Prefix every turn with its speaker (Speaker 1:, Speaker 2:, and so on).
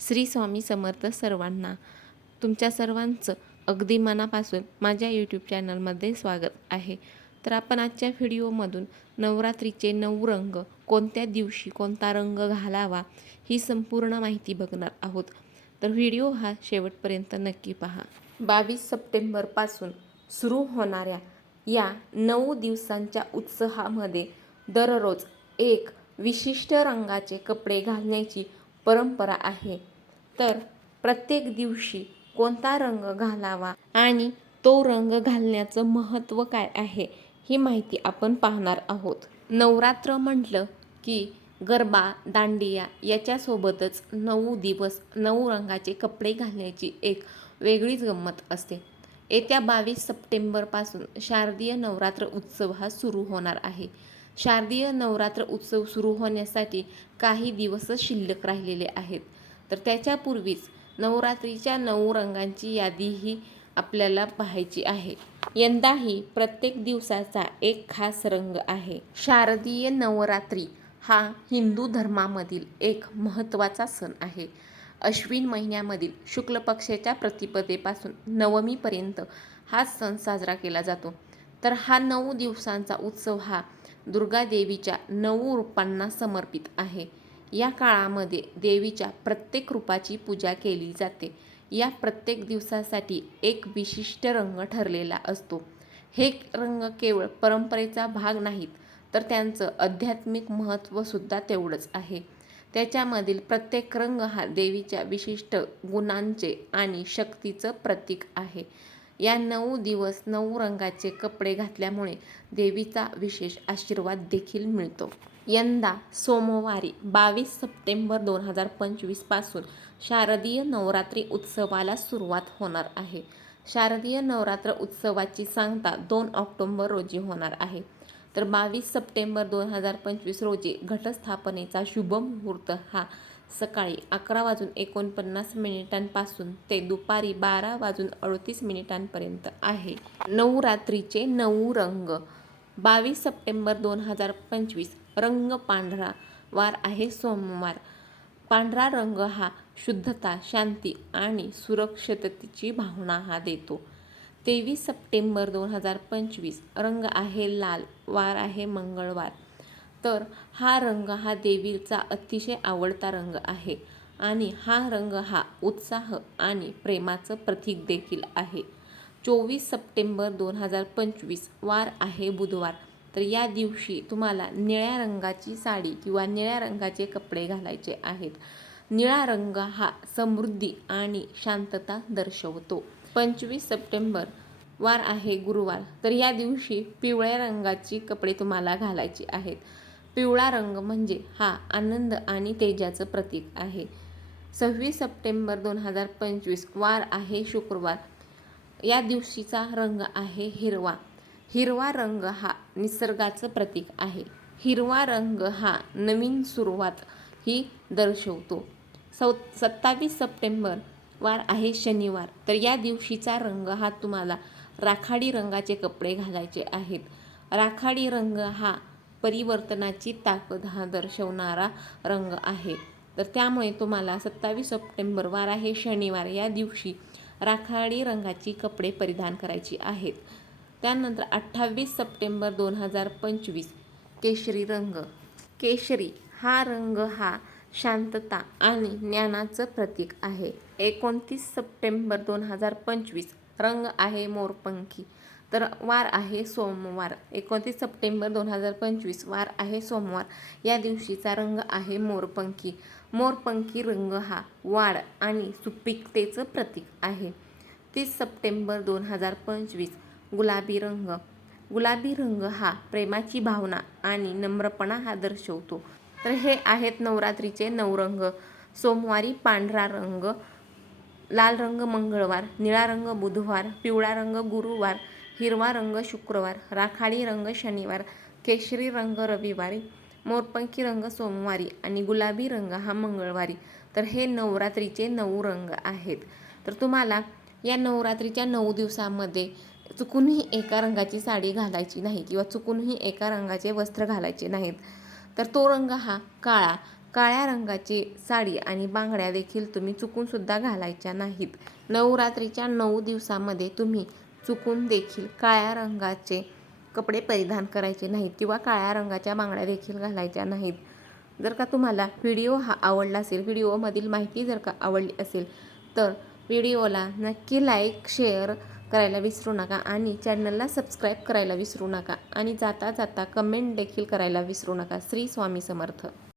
Speaker 1: श्री स्वामी समर्थ सर्वांना तुमच्या सर्वांचं अगदी मनापासून माझ्या यूट्यूब चॅनलमध्ये स्वागत आहे. तर आपण आजच्या व्हिडिओमधून नवरात्रीचे नऊ रंग कोणत्या दिवशी कोणता रंग घालावा ही संपूर्ण माहिती बघणार आहोत. तर व्हिडिओ हा शेवटपर्यंत नक्की पहा. बावीस सप्टेंबरपासून सुरू होणाऱ्या या नऊ दिवसांच्या उत्साहामध्ये दररोज एक विशिष्ट रंगाचे कपडे घालण्याची परंपरा आहे. तर प्रत्येक दिवशी कोणता रंग घालावा आणि तो रंग घालण्याचं महत्त्व काय आहे ही माहिती आपण पाहणार आहोत. नवरात्र म्हटलं की गरबा दांडिया याच्यासोबतच नऊ दिवस नऊ रंगाचे कपडे घालण्याची एक वेगळीच गंमत असते. येत्या बावीस सप्टेंबरपासून शारदीय नवरात्र उत्सव हा सुरू होणार आहे. शारदीय नवरात्र उत्सव सुरू होण्यासाठी काही दिवसच शिल्लक राहिलेले आहेत. तर त्याच्यापूर्वीच नवरात्रीच्या नऊ रंगांची यादीही आपल्याला पाहायची आहे. यंदाही प्रत्येक दिवसाचा एक खास रंग आहे. शारदीय नवरात्री हा हिंदू धर्मामधील एक महत्त्वाचा सण आहे. अश्विन महिन्यामधील शुक्ल पक्षाच्या प्रतिपदेपासून नवमीपर्यंत हा सण साजरा केला जातो. तर हा नऊ दिवसांचा उत्सव हा दुर्गादेवीच्या नऊ रूपांना समर्पित आहे. या काळामध्ये देवीच्या प्रत्येक रूपाची पूजा केली जाते. या प्रत्येक दिवसासाठी एक विशिष्ट रंग ठरलेला असतो. हे रंग केवळ परंपरेचा भाग नाहीत तर त्यांचं आध्यात्मिक महत्त्वसुद्धा तेवढंच आहे. त्याच्यामधील प्रत्येक रंग हा देवीच्या विशिष्ट गुणांचे आणि शक्तीचं प्रतीक आहे. या नऊ दिवस नऊ रंगाचे कपडे घातल्यामुळे देवीचा विशेष आशीर्वाद देखील मिळतो. यंदा सोमवारी बावीस सप्टेंबर दोन हजार पंचवीसपासून शारदीय नवरात्री उत्सवाला सुरुवात होणार आहे. शारदीय नवरात्र उत्सवाची सांगता दोन ऑक्टोंबर रोजी होणार आहे. तर बावीस सप्टेंबर दोन हजार पंचवीस रोजी घटस्थापनेचा शुभ मुहूर्त हा सकाळी अकरा वाजून एकोणपन्नास मिनिटांपासून ते दुपारी बारा वाजून अडतीस मिनिटांपर्यंत आहे. नवरात्रीचे नऊ रंग. बावीस सप्टेंबर दोन हजार पंचवीस. रंग पांढरा. वार आहे सोमवार. पांढरा रंग हा शुद्धता शांती आणि सुरक्षिततेची भावना हा देतो. तेवीस सप्टेंबर दोन हजार पंचवीस. रंग आहे लाल. वार आहे मंगळवार. तर हा रंग हा देवीचा अतिशय आवडता रंग आहे आणि हा रंग हा उत्साह आणि प्रेमाचं प्रतीक देखील आहे. चोवीस सप्टेंबर दोन हजार पंचवीस वार आहे बुधवार. तर या दिवशी तुम्हाला निळ्या रंगाची साडी किंवा निळ्या रंगाचे कपडे घालायचे आहेत. निळा रंग हा समृद्धी आणि शांतता दर्शवतो. पंचवीस सप्टेंबर वार आहे गुरुवार. तर या दिवशी पिवळ्या रंगाची कपडे तुम्हाला घालायची आहेत. पिवळा रंग म्हणजे हा आनंद आणि तेजाचं प्रतीक आहे. सव्वीस सप्टेंबर दोन हजार पंचवीस वार आहे शुक्रवार. या दिवशीचा रंग आहे हिरवा. हिरवा रंग हा निसर्गाचं प्रतीक आहे. हिरवा रंग हा नवीन सुरुवात ही दर्शवतो. सौ सत्तावीस सप्टेंबर वार आहे शनिवार. तर या दिवशीचा रंग हा तुम्हाला राखाडी रंगाचे कपडे घालायचे आहेत. राखाडी रंग हा परिवर्तनाची ताकद हा दर्शवणारा रंग आहे. तर त्यामुळे तुम्हाला सत्तावीस सप्टेंबर वार आहे शनिवार. या दिवशी राखाडी रंगाची कपडे परिधान करायची आहेत. त्यानंतर अठ्ठावीस सप्टेंबर दोन हजार पंचवीस केशरी रंग. केशरी हा रंग हा शांतता आणि ज्ञानाचं प्रतीक आहे. एकोणतीस सप्टेंबर दोन हजार पंचवीस रंग आहे मोरपंखी. तर वार आहे सोमवार. एकोणतीस सप्टेंबर दोन हजार पंचवीस वार आहे सोमवार. या दिवशीचा रंग आहे मोरपंखी. मोरपंखी रंग हा वाढ आणि सुपीकतेचं प्रतीक आहे. तीस सप्टेंबर दोन हजार पंचवीस गुलाबी रंग. गुलाबी रंग हा प्रेमाची भावना आणि नम्रपणा हा दर्शवतो. तर हे आहेत नवरात्रीचे नऊ रंग सोमवारी पांढरा रंग लाल रंग मंगळवार निळा रंग बुधवार पिवळा रंग गुरुवार हिरवा रंग शुक्रवार राखाडी रंग शनिवार केशरी रंग रविवारी मोरपंखी रंग सोमवारी आणि गुलाबी रंग हा मंगळवारी. तर हे नवरात्रीचे नऊ रंग आहेत. तर तुम्हाला या नवरात्रीच्या नऊ दिवसामध्ये चुकूनही एका रंगाची साडी घालायची नाही किंवा चुकूनही एका रंगाचे वस्त्र घालायचे नाहीत. तर तो रंग हा काळा. काळ्या रंगाची साडी आणि बांगड्या देखील तुम्ही चुकूनसुद्धा घालायच्या नाहीत. नवरात्रीच्या नऊ दिवसामध्ये तुम्ही चुकून देखील काळ्या रंगाचे कपडे परिधान करायचे नाहीत किंवा काळ्या रंगाच्या बांगड्या देखील घालायच्या नाहीत. जर का तुम्हाला व्हिडिओ हा आवडला असेल व्हिडिओमधील माहिती जर का आवडली असेल तर व्हिडिओला नक्की लाईक शेअर करायला विसरू नका आणि चॅनलला सबस्क्राईब करायला विसरू नका आणि जाता जाता कमेंट देखील करायला विसरू नका. श्री स्वामी समर्थ.